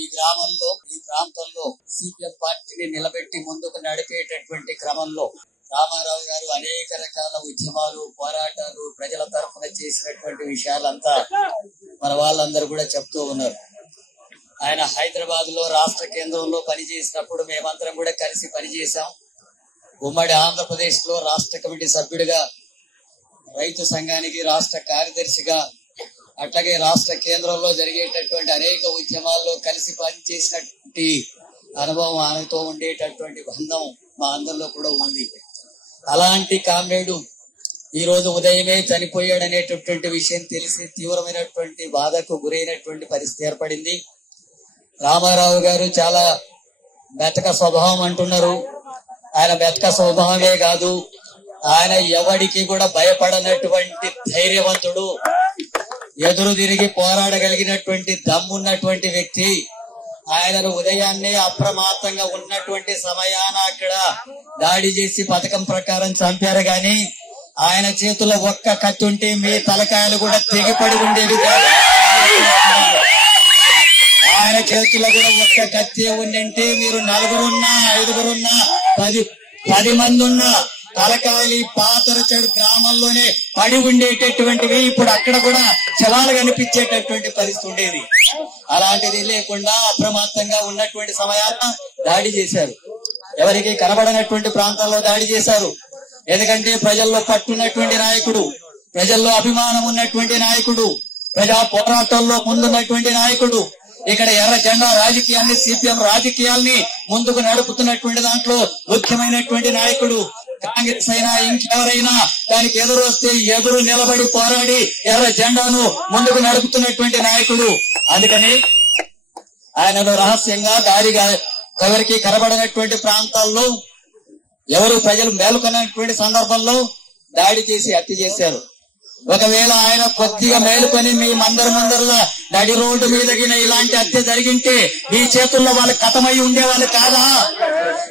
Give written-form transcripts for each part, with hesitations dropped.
ఈ గ్రామంలో ఈ ప్రాంతంలో సిపిఎం పార్టీని నిలబెట్టి ముందుకు నడిపేటటువంటి క్రమంలో రామారావు గారు అనేక రకాల ఉద్యమాలు పోరాటాలు ప్రజల తరఫున చేసినటువంటి విషయాలంతా మన వాళ్ళందరూ కూడా చెప్తూ ఉన్నారు. ఆయన హైదరాబాద్ లో రాష్ట్ర కేంద్రంలో పనిచేసినప్పుడు మేమందరం కూడా కలిసి పనిచేశాం. ఉమ్మడి ఆంధ్రప్రదేశ్ లో రాష్ట్ర కమిటీ సభ్యుడిగా, రైతు సంఘానికి రాష్ట్ర కార్యదర్శిగా, అట్లాగే రాష్ట్ర కేంద్రంలో జరిగేటటువంటి అనేక ఉద్యమాల్లో కలిసి పనిచేసినటువంటి అనుభవం, ఆయనతో ఉండేటటువంటి బంధం మా అందరిలో కూడా ఉంది. అలాంటి కామ్రేడు ఈ రోజు ఉదయమే చనిపోయాడనేటటువంటి విషయం తెలిసి తీవ్రమైనటువంటి బాధకు గురైనటువంటి పరిస్థితి ఏర్పడింది. రామారావు గారు చాలా మెతక స్వభావం అంటున్నారు. ఆయన మెతక స్వభావమే కాదు, ఆయన ఎవడికి కూడా భయపడనటువంటి ధైర్యవంతుడు, ఎదురు తిరిగి పోరాడగలిగినటువంటి దమ్మున్నటువంటి వ్యక్తి. ఆయనను ఉదయాన్నే అప్రమాత్తంగా ఉన్నటువంటి సమయాన అక్కడ దాడి చేసి పథకం ప్రకారం చంపారు గాని ఆయన చేతుల్లో ఒక్క కత్తి ఉంటే మీ తలకాయలు కూడా తెగిపడి ఉండేవి కాదు. ఆయన చేతుల్లో కూడా ఒక్క కత్తి ఉందంటే మీరు 4గురున్నా 5గురున్నా 10 మంది ఉన్నా తలకాయలు పాతరచెడు గ్రామంలోనే పడి ఉండేటటువంటివి ఇప్పుడు అక్కడ కూడా శవాలు కనిపించేటటువంటి పరిస్థితి ఉండేది. అలాంటిది లేకుండా అప్రమత్తంగా ఉన్నటువంటి సమయాన దాడి చేశారు. ఎవరికి కనబడనటువంటి ప్రాంతాల్లో దాడి చేశారు. ఎందుకంటే ప్రజల్లో పట్టున్నటువంటి నాయకుడు, ప్రజల్లో అభిమానం ఉన్నటువంటి నాయకుడు, ప్రజా పోరాటంలో ముందున్నటువంటి నాయకుడు, ఇక్కడ ఎర్ర జెండా రాజకీయాన్ని సిపిఎం రాజకీయాల్ని ముందుకు నడుపుతున్నటువంటి దాంట్లో ముఖ్యమైనటువంటి నాయకుడు. కాంగ్రెస్ అయినా ఇంకెవరైనా దానికి ఎదురు వస్తే ఎదురు నిలబడి పోరాడి ఎర్ర జెండాను ముందుకు నడుపుతున్నటువంటి నాయకుడు. అందుకని ఆయనను రహస్యంగా దారిగా ఎవరికి కనబడినటువంటి ప్రాంతాల్లో ఎవరు ప్రజలు మేలుకొన్నటువంటి సందర్భంలో దాడి చేసి హత్య చేశారు. ఒకవేళ ఆయన కొద్దిగా మేలుకొని మీ ముందరుగా నడి రోడ్డు మీదగిన ఇలాంటి హత్య జరిగింటే మీ చేతుల్లో వాళ్ళు కథమై ఉండేవాళ్ళు కాదా?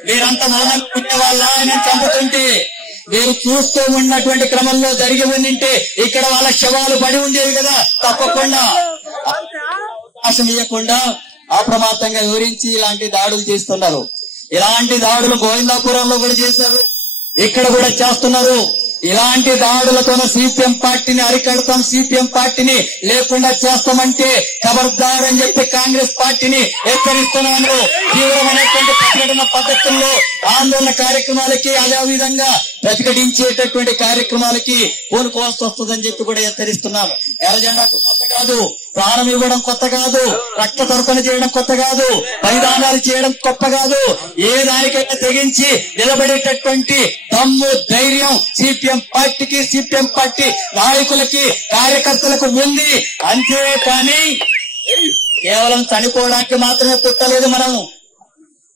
మీరంతా మౌనంగా ఉండేవాళ్ళ? ఆయన చంపుతుంటే మీరు చూస్తూ ఉన్నటువంటి క్రమంలో జరిగి ఉండింటే ఇక్కడ వాళ్ళ శవాలు పడి ఉండేవి కదా. తప్పకుండా అవకాశం ఇవ్వకుండా అప్రమత్తంగా వివరించి ఇలాంటి దాడులు చేస్తున్నారు. ఇలాంటి దాడులు గోవిందాపురంలో కూడా చేశారు, ఇక్కడ కూడా చేస్తున్నారు. ఇలాంటి దాడులతో సిపిఎం పార్టీని అరికడతాం, సిపిఎం పార్టీని లేకుండా చేస్తామంటే ఖబర్దార్ అని చెప్పి కాంగ్రెస్ పార్టీని హెచ్చరిస్తున్నాను. తీవ్రమైనటువంటి ప్రకటన పద్ధతుల్లో ఆందోళన కార్యక్రమాలకి అదేవిధంగా ప్రతిఘటించేటటువంటి కార్యక్రమాలకి పూనుకోవాల్సి వస్తుందని చెప్పి కూడా హెచ్చరిస్తున్నాను. ఎర్రజెండా కొత్త కాదు, ప్రాణం ఇవ్వడం కొత్త కాదు, రక్త తర్పణ చేయడం కొత్త కాదు, బలిదానాలు చేయడం గొప్ప కాదు. ఏ దానికైనా తెగించి నిలబడేటటువంటి దమ్ము ధైర్యం సిపిఎం పార్టీకి, సిపిఎం పార్టీ నాయకులకి కార్యకర్తలకు ఉంది. అంతేకాని కేవలం చనిపోవడానికి మాత్రమే పుట్టలేదు మనం,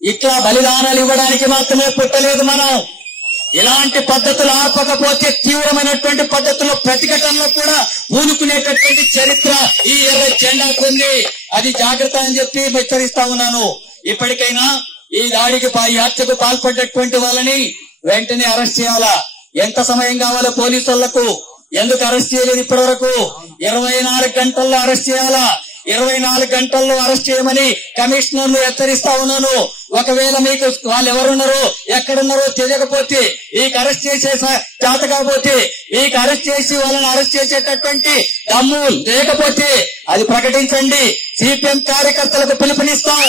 ఇట్లా బలిదానాలు ఇవ్వడానికి మాత్రమే పుట్టలేదు మనం. ఇలాంటి పద్ధతులు ఆపకపోతే తీవ్రమైనటువంటి పద్ధతుల్లో ప్రతిఘటనలో కూడా పూనుకునేటటువంటి చరిత్ర ఈ ఎర్ర జెండాకు ఉంది. అది జాగ్రత్త అని చెప్పి హెచ్చరిస్తా ఉన్నాను. ఇప్పటికైనా ఈ దాడికి ఈ హత్యకు పాల్పడ్డటువంటి వాళ్ళని వెంటనే అరెస్ట్ చేయాలా? ఎంత సమయం కావాలో పోలీసులకు? ఎందుకు అరెస్ట్ చేయలేదు ఇప్పటి వరకు? 24 గంటల్లో అరెస్ట్ చేయాలా? 24 గంటల్లో అరెస్ట్ చేయమని కమిషనర్లు హెచ్చరిస్తా ఉన్నాను. ఒకవేళ మీకు వాళ్ళు ఎవరున్నారో ఎక్కడున్నారో తెలియకపోతే, మీకు అరెస్ట్ చేసే చేత కాకపోతే, మీకు అరెస్ట్ చేసి వాళ్ళని అరెస్ట్ చేసేటటువంటి దమ్ము లేకపోతే అది ప్రకటించండి. సిపిఎం కార్యకర్తలకు పిలుపునిస్తాం.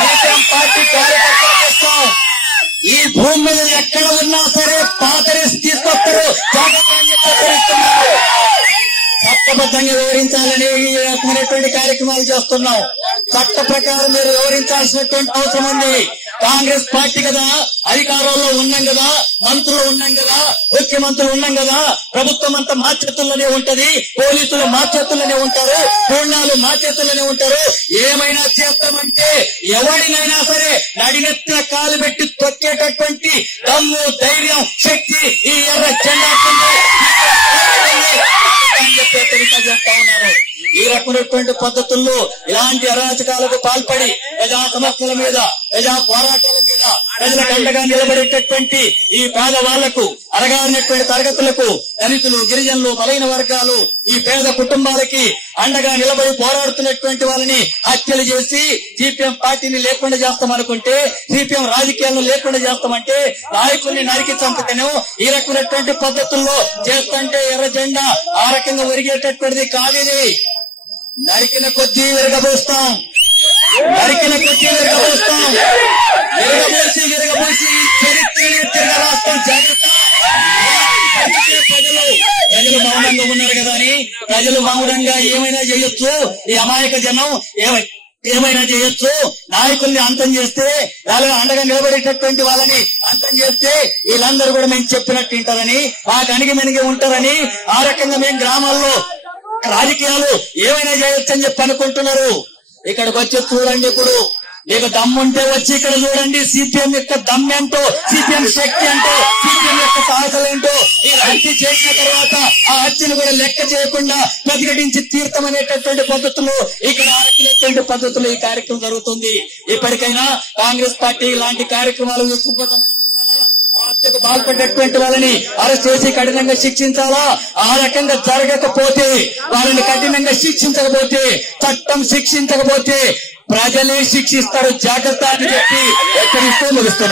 సిపిఎం పార్టీ కార్యకర్తలకు ఇస్తాం. ఈ భూమి మీద ఎక్కడ ఉన్నా సరే పాతరేసి తీసుకొస్తారు. హెచ్చరిస్తున్నారు. చట్టబద్ధంగా వివరించాలని ఈ రకమైనటువంటి కార్యక్రమాలు చేస్తున్నాం. చట్ట ప్రకారం మీరు వివరించాల్సినటువంటి అవసరం ఉంది. కాంగ్రెస్ పార్టీ కదా, అధికారంలో ఉన్నాం కదా, మంత్రులు ఉన్నాం కదా, ముఖ్యమంత్రులు ఉన్నాం కదా, ప్రభుత్వం అంతా మా చేతుల్లోనే ఉంటది, పోలీసులు మా చేతుల్లోనే ఉంటారు, పూర్ణాలు మా చేతుల్లోనే ఉంటారు. ఏమైనా చేస్తామంటే ఎవడినైనా సరే నడినెత్తిన కాలు పెట్టి తొక్కేటటువంటి దమ్ము ధైర్యం శక్తి ఈ ఎర్ర జెండాకుంది అని చెప్పి చేస్తా ఉన్నారు. ఈ రకమైనటువంటి పద్ధతుల్లో ఇలాంటి అరాచకాలకు పాల్పడి ప్రజా సమస్యల మీద, ప్రజా పోరాటాల మీద ప్రజలకు అండగా నిలబడేటటువంటి ఈ పేదవాళ్లకు అరగారినటువంటి తరగతులకు దళితులు గిరిజనులు బలైన వర్గాలు ఈ పేద కుటుంబాలకి అండగా నిలబడి పోరాడుతున్నటువంటి వాళ్ళని హత్యలు చేసి సిపిఎం పార్టీని లేకుండా చేస్తామనుకుంటే సిపిఎం రాజకీయాలను లేకుండా చేస్తామంటే నాయకుల్ని నరికి చంపితేనే ఈ రకమైనటువంటి పద్ధతుల్లో చేస్తుంటే ఎర్ర జెండా ఆ రకంగా ఒరిగేటటువంటిది కాదు. నరికిన కొద్దీ విరగబోస్తాం, నరికిన కొద్దీ విరగబోస్తాం, విరగబోసి చరిత్రని తిరగరాస్తాం. జాగ్రత్త. ప్రజలు మౌనంగా ఉన్నారు కదా అని ప్రజలు మౌనంగా ఏమైనా చేయొచ్చు. ఈ అమాయక జనం ఏమైనా చేయొచ్చు. నాయకుల్ని అంతం చేస్తే వాళ్ళు అండగా నిలబడేటటువంటి వాళ్ళని అంతం చేస్తే వీళ్ళందరూ కూడా మేము చెప్పినట్టు వింటారని మాకు అణిగి మెనిగి ఉంటారని ఆ రకంగా మేము గ్రామాల్లో రాజకీయాలు ఏమైనా చేయొచ్చు అని చెప్పి అనుకుంటున్నారు. ఇక్కడికి వచ్చి చూడండి. ఇప్పుడు మీకు దమ్ముంటే వచ్చి ఇక్కడ చూడండి. సిపిఎం యొక్క దమ్మేంటో, సిపిఎం శక్తి ఏంటో, సిపిఎం యొక్క సాహసాలేంటో. ఈ హత్య చేసిన తర్వాత ఆ హత్యను కూడా లెక్క చేయకుండా ప్రతిఘటించి తీర్థమనేటటువంటి పద్ధతులు ఇక్కడ ఆరకినటువంటి పద్ధతులు ఈ కార్యక్రమం జరుగుతుంది. ఇప్పటికైనా కాంగ్రెస్ పార్టీ ఇలాంటి కార్యక్రమాలు చూసుకుపోతాం. హత్యకు పాల్పడినటువంటి వాళ్ళని అరెస్ట్ చేసి కఠినంగా శిక్షించాలా. ఆ రకంగా జరగకపోతే వాళ్ళని కఠినంగా శిక్షించకపోతే, చట్టం శిక్షించకపోతే ప్రజలే శిక్షిస్తారు. జాగ్రత్త అని చెప్పి హెచ్చరిస్తూ ముగిస్తున్నారు.